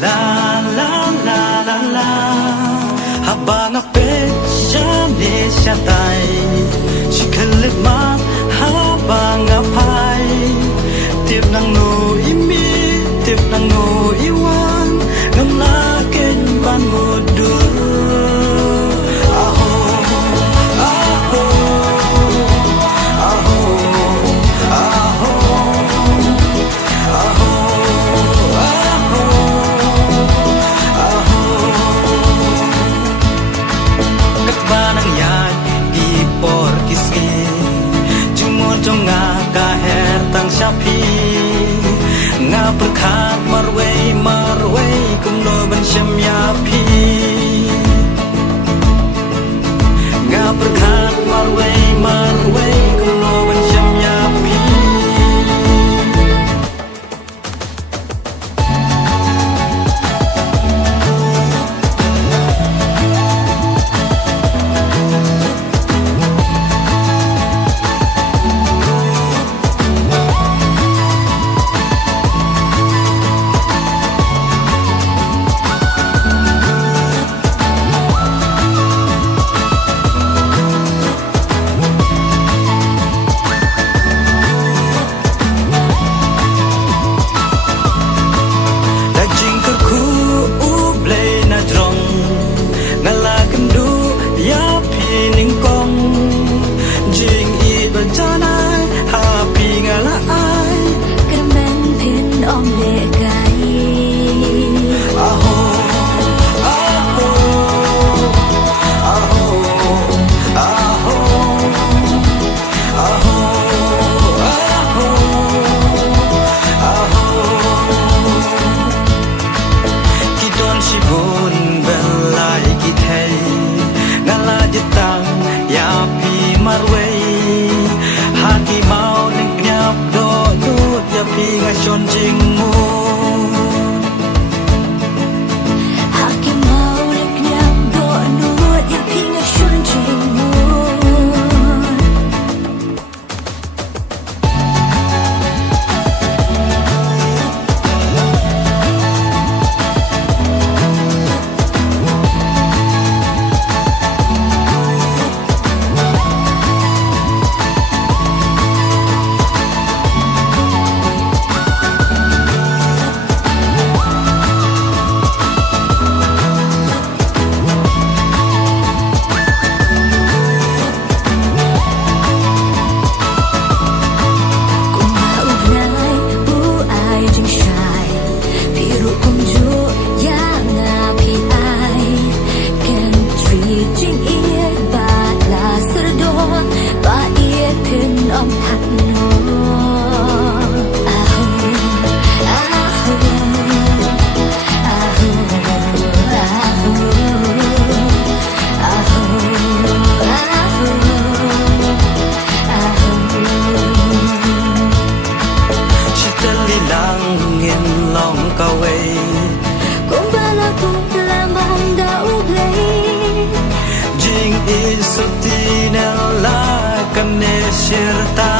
La la la la la habang a pecha ne sha tai chikhale ma habang a pai tiếp nang no imi tiếp nang no iwan ngam la ken ban mo du aho aho aho aho aho trong ngà ca her tang shapi ngà berkhat marway kum no ban sham ya pi ngà berkhat marway kum no ban sham ya pi chôn chinh mu haki mau lek nyam do nuot ya pinga chôn chinh mu Sotina la canne certa